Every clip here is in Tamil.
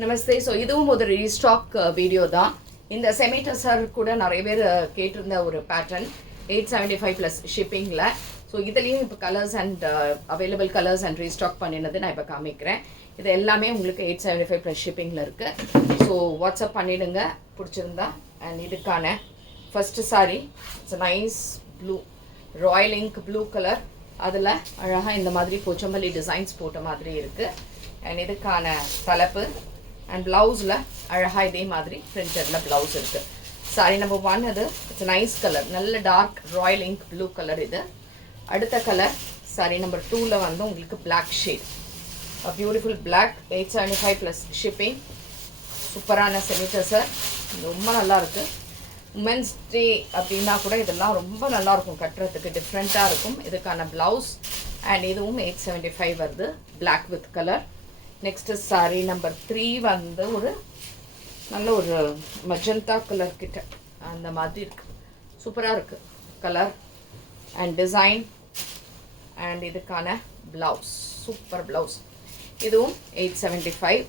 நமஸ்தே. ஸோ இதுவும் ஒரு ரீஸ்டாக் வீடியோ தான். இந்த செமிடசர் கூட நிறைய பேர் கேட்டிருந்த ஒரு பேட்டர்ன் 875 ப்ளஸ் ஷிப்பிங்கில். ஸோ இதுலேயும் இப்போ colours and available colours and restock பண்ணினது நான் இப்போ காமிக்கிறேன். இது எல்லாமே உங்களுக்கு 875 ப்ளஸ் ஷிப்பிங்கில் இருக்குது. ஸோ வாட்ஸ்அப் பண்ணிவிடுங்க பிடிச்சிருந்தா. அண்ட் இதுக்கான first sari it's nice blue, Royal ink blue colour. அதில் அழகாக இந்த மாதிரி போச்சம்பள்ளி டிசைன்ஸ் போட்ட மாதிரி இருக்குது. அண்ட் இதுக்கான தலைப்பு அண்ட் ப்ளவுஸில் அழகாக இதே மாதிரி பிரிண்டடில் ப்ளவுஸ் இருக்குது. சாரி நம்பர் 1 இது இட்ஸ் நைஸ் கலர், நல்ல dark royal ink blue colour. இது அடுத்த கலர் சாரி நம்பர் 2ல் வந்து உங்களுக்கு black shade, beautiful black. 875 plus shipping. சூப்பரான செமிடசர், ரொம்ப நல்லாயிருக்கு. உமன்ஸ் டே அப்படின்னா கூட இதெல்லாம் ரொம்ப நல்லாயிருக்கும் கட்டுறதுக்கு, டிஃப்ரெண்ட்டாக இருக்கும். இதுக்கான ப்ளவுஸ் அண்ட் இதுவும் 875 வருது, black with colour. Next saree number 3 வந்து ஒரு நல்ல ஒரு மஜந்தா கலர் கிட்ட அந்த மாதிரி இருக்குது. சூப்பராக இருக்குது கலர் அண்ட் டிசைன். அண்ட் இதுக்கான ப்ளவுஸ் சூப்பர் ப்ளவுஸ். இதுவும் 875.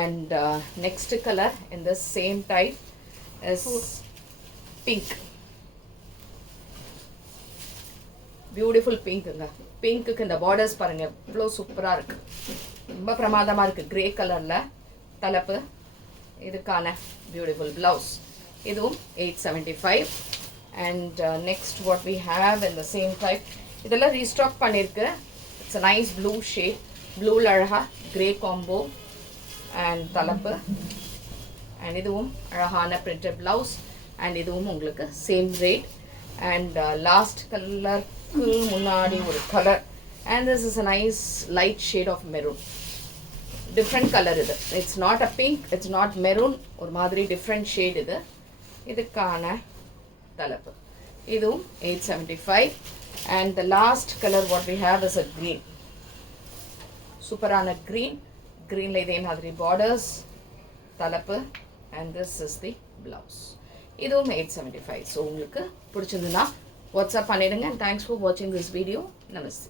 அண்ட் நெக்ஸ்ட்டு கலர் இந்த same type is pink, beautiful பிங்க்குங்க. பிங்க்குக்கு இந்த பார்டர்ஸ் பாருங்கள் இவ்வளோ சூப்பராக இருக்குது, ரொம்ப பிரமாதமாக இருக்குது. க்ரே கலரில் தலைப்பு, இதுக்கான பியூட்டிஃபுல் ப்ளவுஸ். இதுவும் 875. And next what we have in the same type, இதெல்லாம் ரீஸ்டாக் பண்ணியிருக்கு. It's a nice blue shade, ப்ளூவில் அழகாக க்ரே காம்போ அண்ட் தலைப்பு. அண்ட் இதுவும் அழகான பிரிண்டட் ப்ளவுஸ். அண்ட் இதுவும் உங்களுக்கு சேம் ரேட். அண்ட் லாஸ்ட் கலருக்கு முன்னாடி ஒரு colour. And this is a nice light shade of maroon, different colour. இது it's not a pink, it's not maroon, ஒரு மாதிரி டிஃப்ரெண்ட் ஷேட் இது. இதுக்கான தலைப்பு இதுவும் 875. And the last colour what we have is a green, சூப்பரான க்ரீன். க்ரீனில் இதே மாதிரி பார்டர்ஸ், தலைப்பு. And this is the blouse. இதுவும் 875. ஸோ உங்களுக்கு பிடிச்சிருந்துன்னா வாட்ஸ்அப் பண்ணிவிடுங்க. அண்ட் தேங்க்ஸ் ஃபார் வாட்சிங் திஸ் வீடியோ. நமஸ்தே.